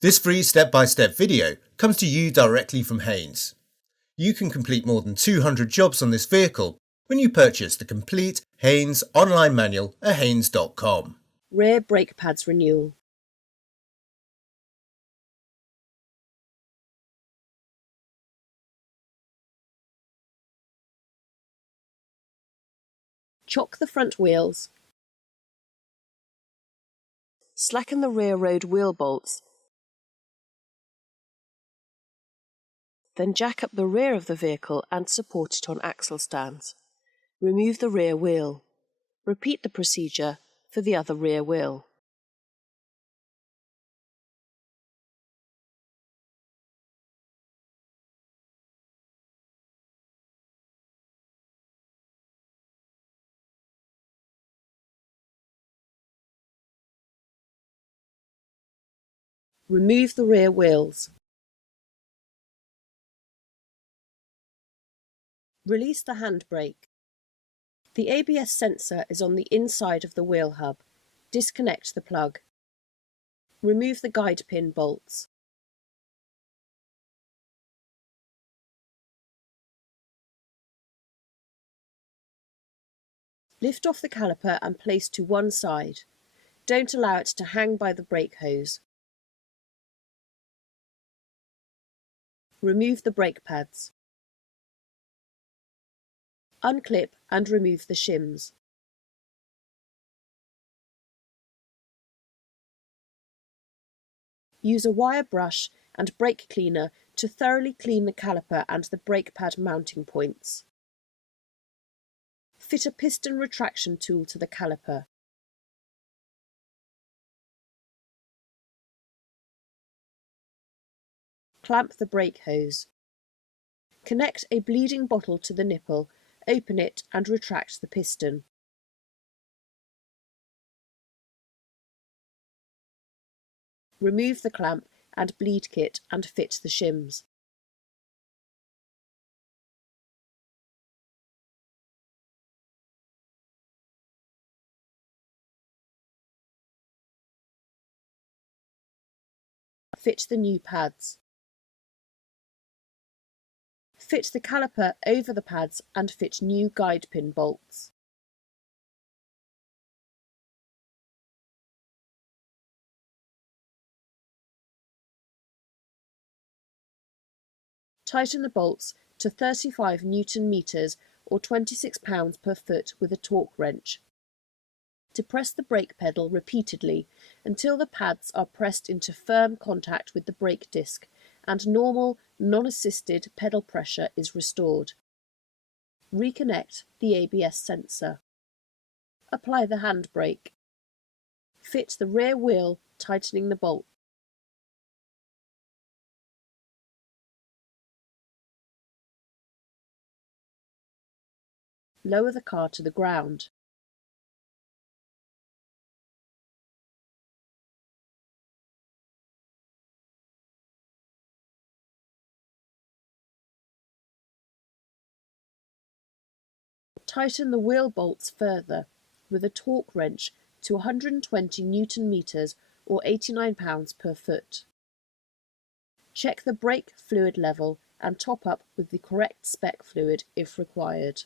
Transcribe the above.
This free step-by-step video comes to you directly from Haynes. You can complete more than 200 jobs on this vehicle when you purchase the complete Haynes online manual at haynes.com. Rear brake pads renewal. Chock the front wheels. Slacken the rear road wheel bolts. Then jack up the rear of the vehicle and support it on axle stands. Remove the rear wheel. Repeat the procedure for the other rear wheel. Remove the rear wheels. Release the handbrake. The ABS sensor is on the inside of the wheel hub. Disconnect the plug. Remove the guide pin bolts. Lift off the caliper and place to one side. Don't allow it to hang by the brake hose. Remove the brake pads. Unclip and remove the shims. Use a wire brush and brake cleaner to thoroughly clean the caliper and the brake pad mounting points. Fit a piston retraction tool to the caliper. Clamp the brake hose. Connect a bleeding bottle to the nipple, open it and retract the piston. Remove the clamp and bleed kit and fit the shims. Fit the new pads. Fit the caliper over the pads and fit new guide pin bolts. Tighten the bolts to 35 Newton meters or 26 pounds per foot with a torque wrench. Depress the brake pedal repeatedly until the pads are pressed into firm contact with the brake disc and normal, non-assisted pedal pressure is restored. Reconnect the ABS sensor. Apply the handbrake. Fit the rear wheel, tightening the bolt. Lower the car to the ground. Tighten the wheel bolts further with a torque wrench to 120 Newton meters or 89 pounds per foot. Check the brake fluid level and top up with the correct spec fluid if required.